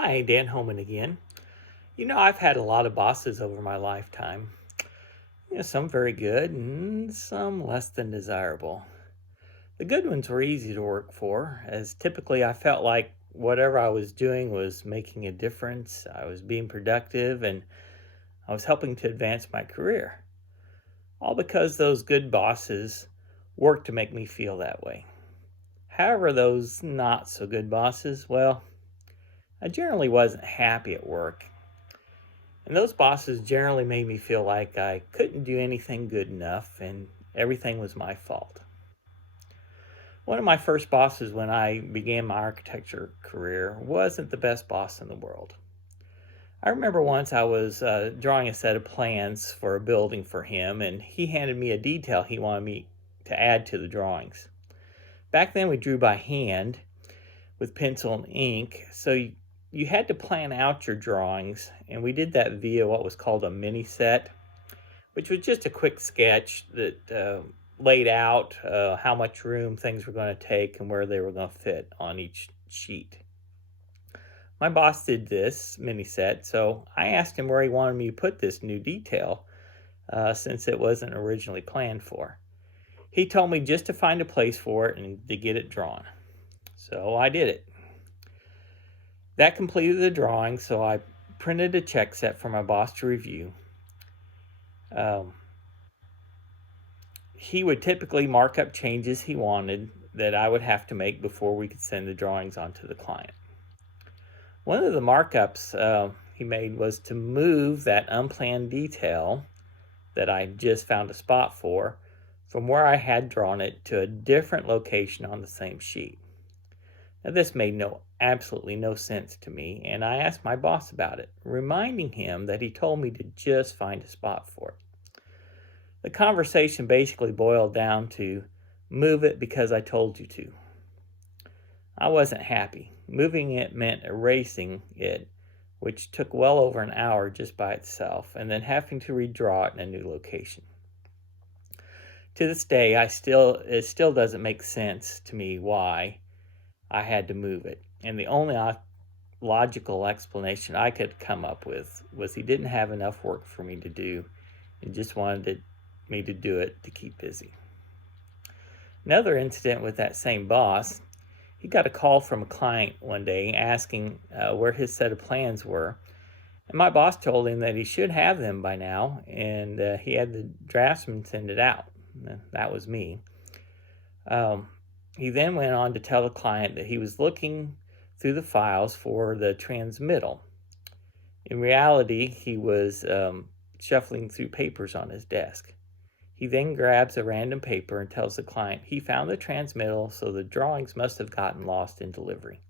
Hi, Dan Homan again. I've had a lot of bosses over my lifetime. Some very good and some less than desirable. The good ones were easy to work for, as typically I felt like whatever I was doing was making a difference. I was being productive and I was helping to advance my career. All because those good bosses worked to make me feel that way. However, those not so good bosses, well, I generally wasn't happy at work. And those bosses generally made me feel like I couldn't do anything good enough and everything was my fault. One of my first bosses when I began my architecture career wasn't the best boss in the world. I remember once I was drawing a set of plans for a building for him, and he handed me a detail he wanted me to add to the drawings. Back then, we drew by hand with pencil and ink, so you had to plan out your drawings, and we did that via what was called a mini set, which was just a quick sketch that laid out how much room things were going to take and where they were going to fit on each sheet. My boss did this mini set, so I asked him where he wanted me to put this new detail since it wasn't originally planned for. He told me just to find a place for it and to get it drawn. So I did it. That completed the drawing, so I printed a check set for my boss to review. He would typically mark up changes he wanted that I would have to make before we could send the drawings on to the client. One of the markups he made was to move that unplanned detail that I just found a spot for from where I had drawn it to a different location on the same sheet. Now, this made absolutely no sense to me, and I asked my boss about it, reminding him that he told me to just find a spot for it. The conversation basically boiled down to move it because I told you to. I wasn't happy. Moving it meant erasing it, which took well over an hour just by itself, and then having to redraw it in a new location. To this day, it still doesn't make sense to me why I had to move it. And the only logical explanation I could come up with was he didn't have enough work for me to do and just wanted me to do it to keep busy. Another incident with that same boss, he got a call from a client one day asking where his set of plans were. And my boss told him that he should have them by now, and he had the draftsman send it out. That was me. He then went on to tell the client that he was looking through the files for the transmittal. In reality, he was shuffling through papers on his desk. He then grabs a random paper and tells the client he found the transmittal, so the drawings must have gotten lost in delivery.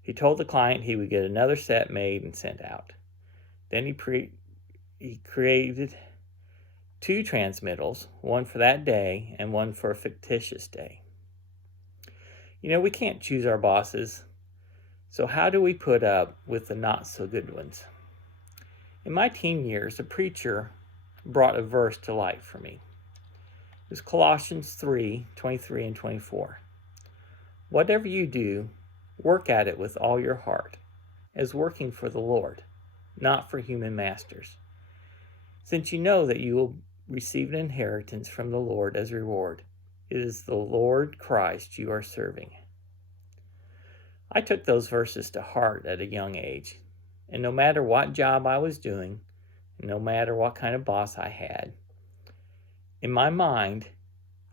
He told the client he would get another set made and sent out. Then he created 2 transmittals, one for that day and one for a fictitious day. We can't choose our bosses, so how do we put up with the not so good ones? In my teen years, a preacher brought a verse to light for me. It was Colossians 3:23 and 24. Whatever you do, work at it with all your heart, as working for the Lord, not for human masters, since you know that you will receive an inheritance from the Lord as reward. It is the Lord Christ you are serving. I took those verses to heart at a young age, and no matter what job I was doing, no matter what kind of boss I had, in my mind,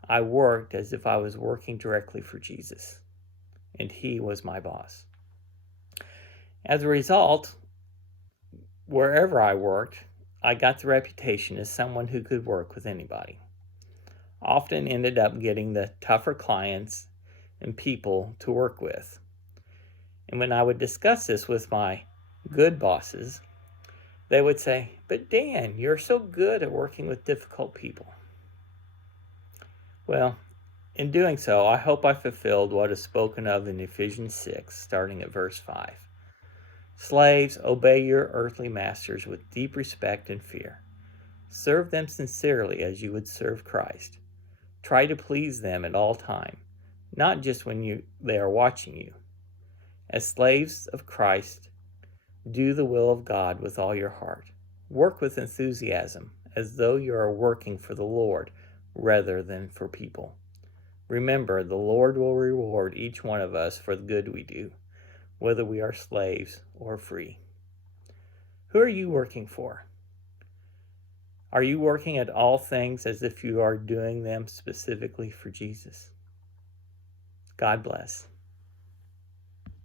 I worked as if I was working directly for Jesus, and he was my boss. As a result, wherever I worked, I got the reputation as someone who could work with anybody. Often ended up getting the tougher clients and people to work with. And when I would discuss this with my good bosses, they would say, "But Dan, you're so good at working with difficult people." Well, in doing so, I hope I fulfilled what is spoken of in Ephesians 6, starting at verse 5. Slaves, obey your earthly masters with deep respect and fear. Serve them sincerely as you would serve Christ. Try to please them at all time, not just when they are watching you. As slaves of Christ, do the will of God with all your heart. Work with enthusiasm, as though you are working for the Lord rather than for people. Remember, the Lord will reward each one of us for the good we do, whether we are slaves or free. Who are you working for? Are you working at all things as if you are doing them specifically for Jesus? God bless.